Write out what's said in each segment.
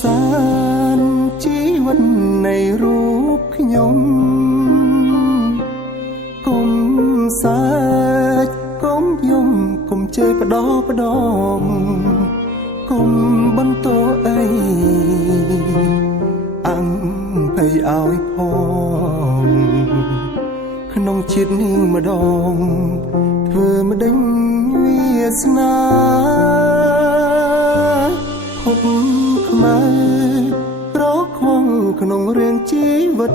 សានជីវិតនៃរូបខ្ញុំគុំសាច់គុំយំគុំជេរបដោផ្ដងគុំបន្តអីអង្គភ័យឲ្យផងក្នុងជាតិនាងម្ដងធ្វើម្ដេចវាសនាហប់ខ្មៅក្រខ្វងក្នុងរាងជីវិត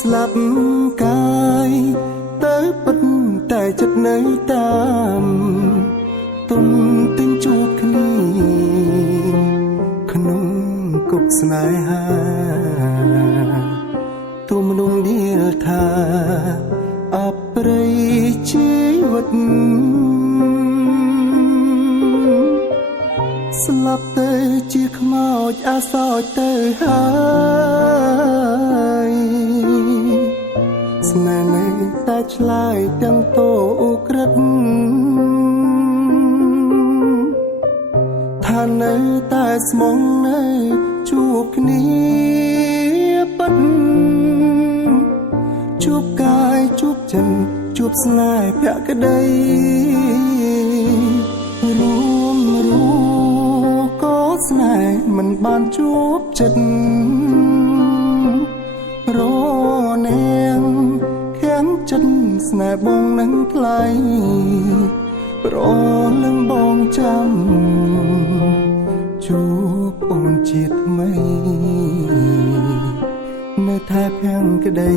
ស្លាប់កាយទៅពិតតែចិត្តនៅតាមទុំទិញជួបគ្នាក្នុងគុកស្នេហាទូមនុស្សនិយាយថាអប្រិយជីវិតស្លាប់ទៅជាខ្មោចអាសោចទៅហើយស្នេហ៍នៅតែឆ្លើយទាំងតោក្រិតថានៅតែស្មងនៅជួបគ្នាពិតជួបកាយជួបចិត្តជួបស្នេហ៍ភក្តីរួមក៏ស្នេហ៍មិនបានជួបចិត្តរនាងខាងចិត្តស្នេហ៍បងនឹងថ្លៃប្រលឹងបងចាំជួបអូនជាថ្មីនៅថែភាំងក្តី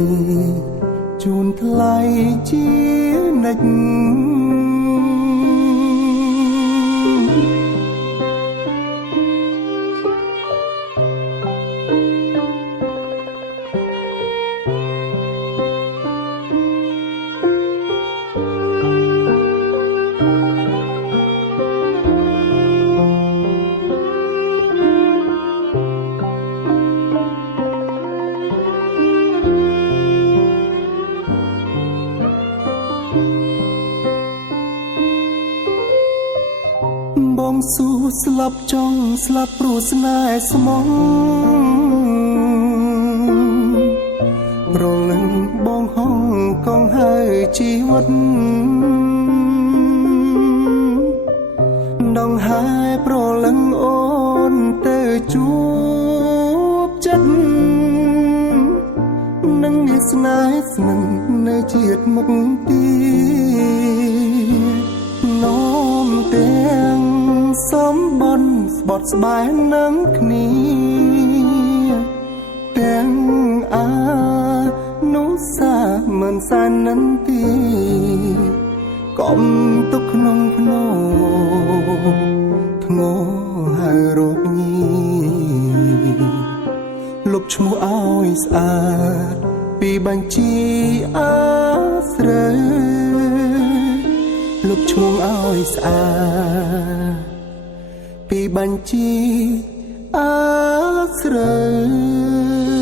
ជូនថ្លៃជានិច្ចបងស៊ូស្លាប់ចង់ស្លាប់ព្រោះស្នេហ៍ស្មងប្រលឹងបងហងកងហើយជីវិតដងហើយប្រលឹងអូនទៅជួបចិត្តនឹងមានស្នេហ៍ស្នឹងនៅជាតិមុខទីនោមទាំងសម្បត្តិស្បត់ស្បែកនឹងគ្នាទាំងអានុសាមិនសាននឹងទីកុំទុកក្នុងភ្នោធ្ងោហើយរកញីលុបឈ្មោះឲ្យស្អាតពីបញ្ជីអាស្រើលុបឈ្មោះឲ្យស្អាតពីបញ្ជីអាស្រើ